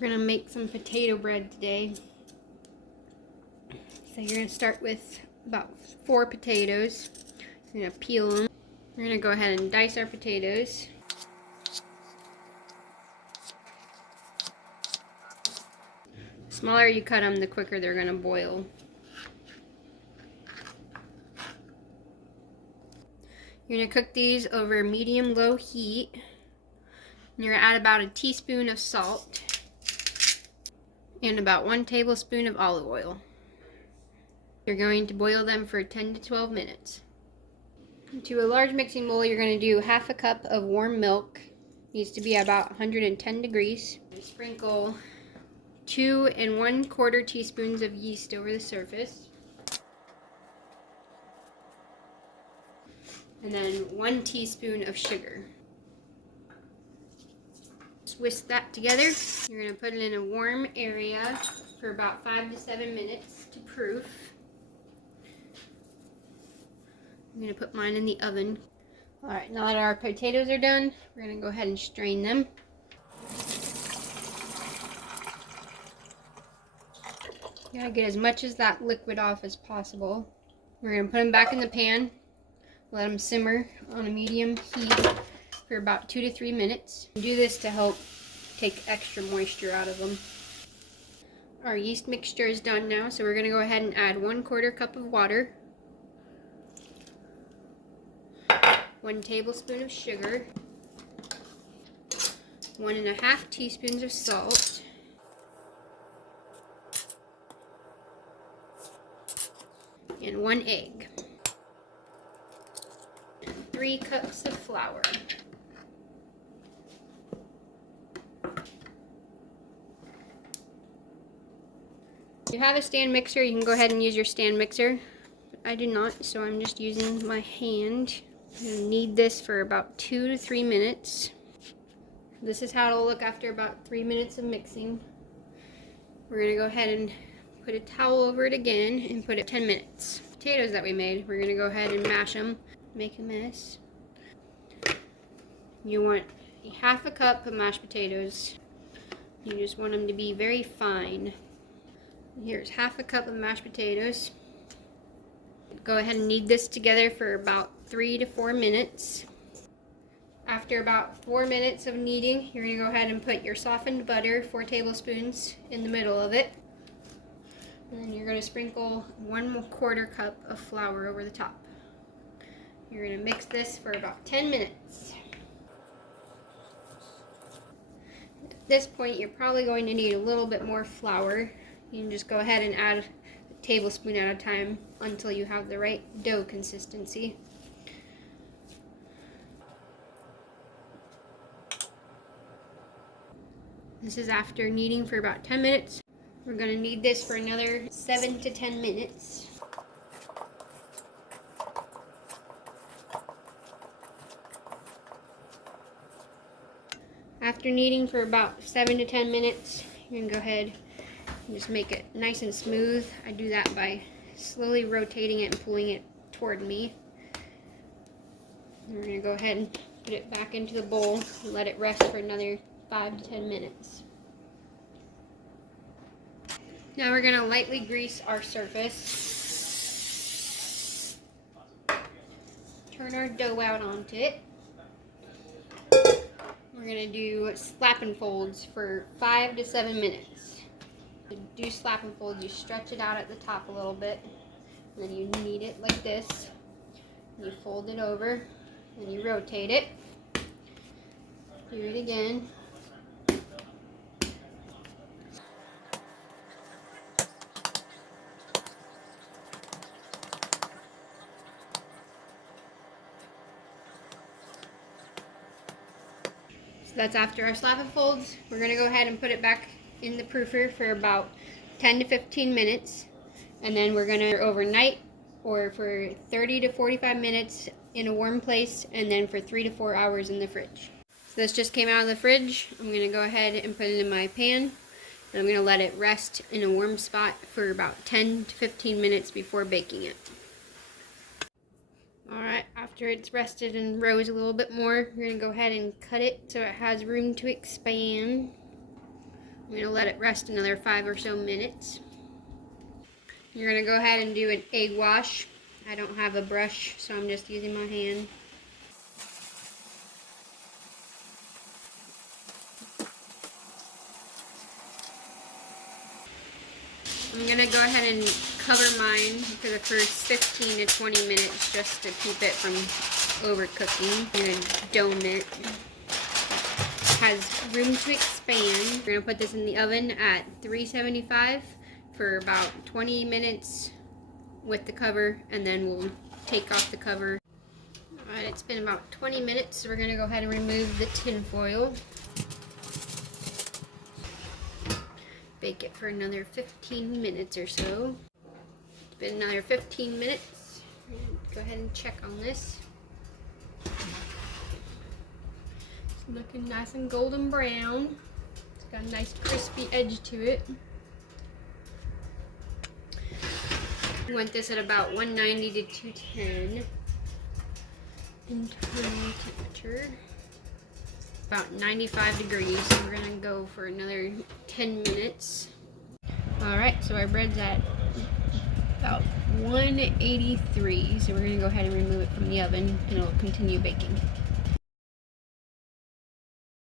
We're gonna make some potato bread today. So you're gonna start with about 4 potatoes. You're gonna peel them. We're gonna go ahead and dice our potatoes. The smaller you cut them, the quicker they're gonna boil. You're gonna cook these over medium-low heat. And you're gonna add about a teaspoon of salt and about 1 tablespoon of olive oil. You're going to boil them for 10 to 12 minutes. Into a large mixing bowl, you're going to do half a cup of warm milk. It needs to be about 110 degrees. Sprinkle 2 1/4 teaspoons of yeast over the surface. And then 1 teaspoon of sugar. Just whisk that together. You're going to put it in a warm area for about 5 to 7 minutes to proof. I'm going to put mine in the oven. Alright, now that our potatoes are done, we're going to go ahead and strain them. You gotta get as much of that liquid off as possible. We're going to put them back in the pan. Let them simmer on a medium heat for about 2 to 3 minutes. Do this to help take extra moisture out of them. Our yeast mixture is done now, so we're going to go ahead and add 1/4 cup of water, 1 tablespoon of sugar, 1 1/2 teaspoons of salt, and 1 egg. 3 cups of flour. If you have a stand mixer, you can go ahead and use your stand mixer. I do not, so I'm just using my hand. I'm going to knead this for about 2 to 3 minutes. This is how it'll look after about 3 minutes of mixing. We're going to go ahead and put a towel over it again and put it 10 minutes. Potatoes that we made, we're going to go ahead and mash them. Make a mess. You want 1/2 cup of mashed potatoes. You just want them to be very fine. Here's 1/2 cup of mashed potatoes. Go ahead and knead this together for about 3 to 4 minutes. After about 4 minutes of kneading, you're going to go ahead and put your softened butter, 4 tablespoons, in the middle of it. And then you're going to sprinkle 1/4 cup of flour over the top. You're going to mix this for about 10 minutes. At this point, you're probably going to need a little bit more flour. You can just go ahead and add a tablespoon at a time until you have the right dough consistency. This is after kneading for about 10 minutes. We're going to knead this for another 7 to 10 minutes. After kneading for about 7 to 10 minutes, you're going to go ahead and just make it nice and smooth. I do that by slowly rotating it and pulling it toward me. And we're going to go ahead and put it back into the bowl and let it rest for another 5 to 10 minutes. Now we're going to lightly grease our surface. Turn our dough out onto it. We're going to do slap and folds for 5 to 7 minutes. To do slap and folds, you stretch it out at the top a little bit, and then you knead it like this. And you fold it over, and you rotate it. Do it again. So that's after our slap and folds. We're going to go ahead and put it back in the proofer for about 10 to 15 minutes. And then we're going to overnight or for 30 to 45 minutes in a warm place, and then for 3 to 4 hours in the fridge. So this just came out of the fridge. I'm going to go ahead and put it in my pan. And I'm going to let it rest in a warm spot for about 10 to 15 minutes before baking it. Alright, after it's rested and rose a little bit more, we're going to go ahead and cut it so it has room to expand. I'm going to let it rest another 5 or so minutes. You're going to go ahead and do an egg wash. I don't have a brush, so I'm just using my hand. I'm going to go ahead and cover mine for the first 15 to 20 minutes just to keep it from overcooking. I'm going to dome it. It has room to expand. We're going to put this in the oven at 375 for about 20 minutes with the cover, and then we'll take off the cover. Alright, it's been about 20 minutes, so we're going to go ahead and remove the tin foil. Bake it for another 15 minutes or so. It's been another 15 minutes. Go ahead and check on this. It's looking nice and golden brown. It's got a nice crispy edge to it. We want this at about 190 to 210 internal temperature. About 95 degrees, so we're gonna go for another 10 minutes. Alright, so our bread's at about 183, so we're gonna go ahead and remove it from the oven and it'll continue baking.